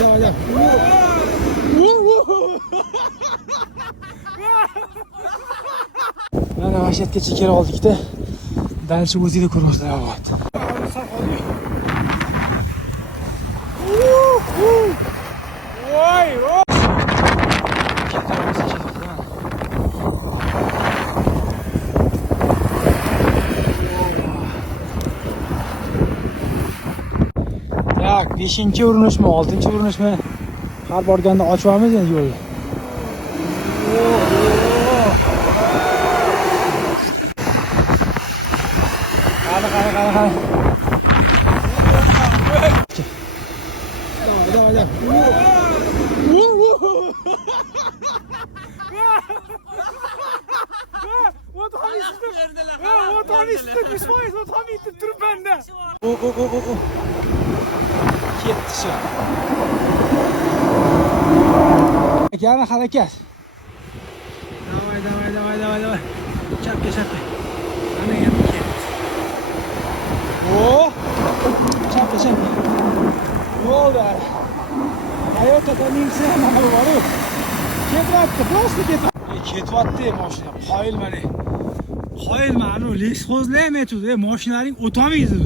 Давай, давай. Mana vashiyatgacha kela oldik-da. Dalchi o'zingizlar ko'ryapsizlar, avvat. Voy, voy. Tak, 5-urinishmi, 6-urinishmi? Har borganda ochamiz endi yo'lni. Qani. Давай. Otamistlik, İsmail, otamistlik turib bende. O. Ketdi shu. Yana harakat. Давай. Chapga. Ana yana ketdi. Chapga. Bo'ldi. Hayotda taningsa mana bu bor-ku. Ketyapti, просто ketyapti mashina. Qoyilman, anu lesxozlar ham aytdi, mashinalaring o'tamaysiz.